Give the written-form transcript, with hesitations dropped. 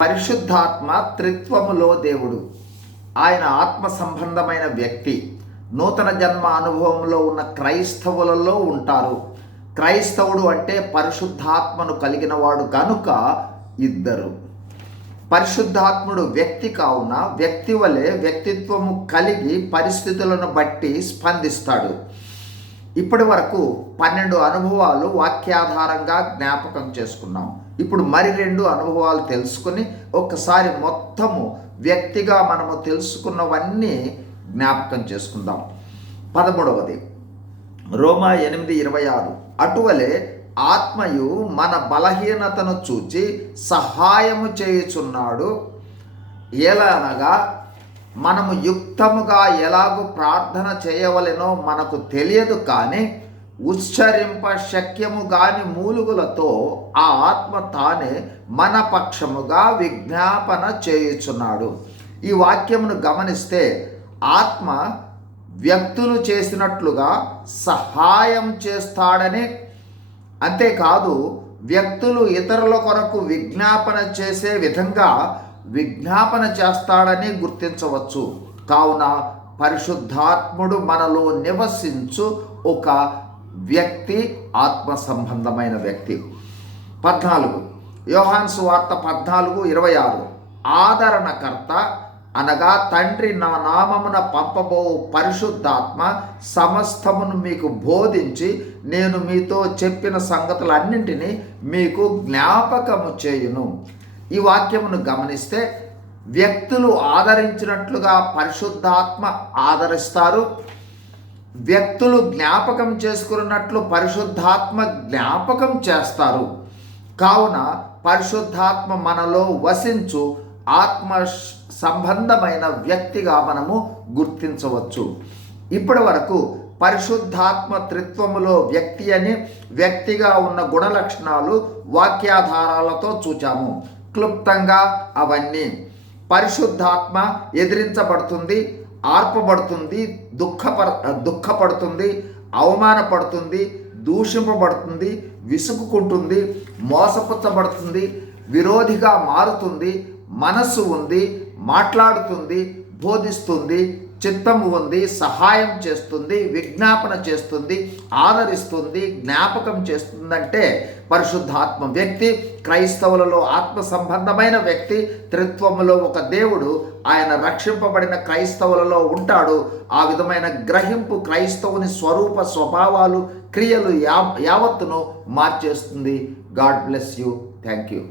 పరిశుద్ధాత్మ త్రిత్వములో దేవుడు. ఆయన ఆత్మ సంబంధమైన వ్యక్తి. నూతన జన్మ అనుభవంలో ఉన్న క్రైస్తవులలో ఉంటారు. క్రైస్తవుడు అంటే పరిశుద్ధాత్మను కలిగిన వాడు కనుక ఇద్దరు. పరిశుద్ధాత్ముడు వ్యక్తి కావున వ్యక్తి వలె వ్యక్తిత్వము కలిగి పరిస్థితులను బట్టి స్పందిస్తాడు. ఇప్పటి వరకు 12 అనుభవాలు వాక్యాధారంగా జ్ఞాపకం చేసుకున్నాం. ఇప్పుడు మరి 2 అనుభవాలు తెలుసుకుని ఒక్కసారి మొత్తము వ్యక్తిగా మనము తెలుసుకున్నవన్నీ జ్ఞాపకం చేసుకుందాం. 13వది రోమా 8:26 అటువలే ఆత్మయు మన బలహీనతను చూచి సహాయము చేయుచున్నాడు. ఎలానగా మనము యుక్తముగా ఎలాగూ ప్రార్థన చేయవలెనో మనకు తెలియదు, కానీ ఉచ్చరింప శక్యము కాని మూలుగులతో ఆ ఆత్మ తానే మన పక్షముగా విజ్ఞాపన చేయుచున్నాడు. ఈ వాక్యమును గమనిస్తే ఆత్మ వ్యక్తులు చేసినట్లుగా సహాయం చేస్తాడని, అంతేకాదు వ్యక్తులు ఇతరుల కొరకు విజ్ఞాపన చేసే విధంగా విజ్ఞాపన చేస్తాడని గుర్తించవచ్చు. కావున పరిశుద్ధాత్ముడు మనలో నివసించు ఒక వ్యక్తి, ఆత్మ సంబంధమైన వ్యక్తి. 14 యోహాను సువార్త 14:26 ఆదరణకర్త అనగా తండ్రి నా నామమున పంపబో పరిశుద్ధాత్మ సమస్తమును మీకు బోధించి నేను మీతో చెప్పిన సంగతులన్నింటినీ మీకు జ్ఞాపకము చేయును. ఈ వాక్యమును గమనిస్తే వ్యక్తులు ఆదరించినట్లుగా పరిశుద్ధాత్మ ఆదరిస్తారు. వ్యక్తులు జ్ఞాపకం చేసుకున్నట్లు పరిశుద్ధాత్మ జ్ఞాపకం చేస్తారు. కావున పరిశుద్ధాత్మ మనలో వసించు ఆత్మ సంబంధమైన వ్యక్తిగా మనము గుర్తించవచ్చు. ఇప్పటి వరకు పరిశుద్ధాత్మ త్రిత్వములో వ్యక్తి అని, వ్యక్తిగా ఉన్న గుణలక్షణాలు వాక్యాధారాలతో చూచాము. క్లుప్తంగా అవన్నీ: పరిశుద్ధాత్మ ఎదిరించబడుతుంది, ఆర్పబడుతుంది, దుఃఖపడుతుంది, అవమానపడుతుంది, దూషింపబడుతుంది, విసుగుకుంటుంది, మోసపుచ్చబడుతుంది, విరోధిగా మారుతుంది, మనస్సు ఉంది, మాట్లాడుతుంది, బోధిస్తుంది, చిత్తము ఉంది, సహాయం చేస్తుంది, విజ్ఞాపన చేస్తుంది, ఆదరిస్తుంది, జ్ఞాపకం చేస్తుందంటే పరిశుద్ధాత్మ వ్యక్తి. క్రైస్తవులలో ఆత్మ సంబంధమైన వ్యక్తి, త్రిత్వములో ఒక దేవుడు. ఆయన రక్షింపబడిన క్రైస్తవులలో ఉంటాడు. ఆ విధమైన గ్రహింపు క్రైస్తవుని స్వరూప స్వభావాలు, క్రియలు యావత్తును మార్చేస్తుంది. God bless you. Thank you.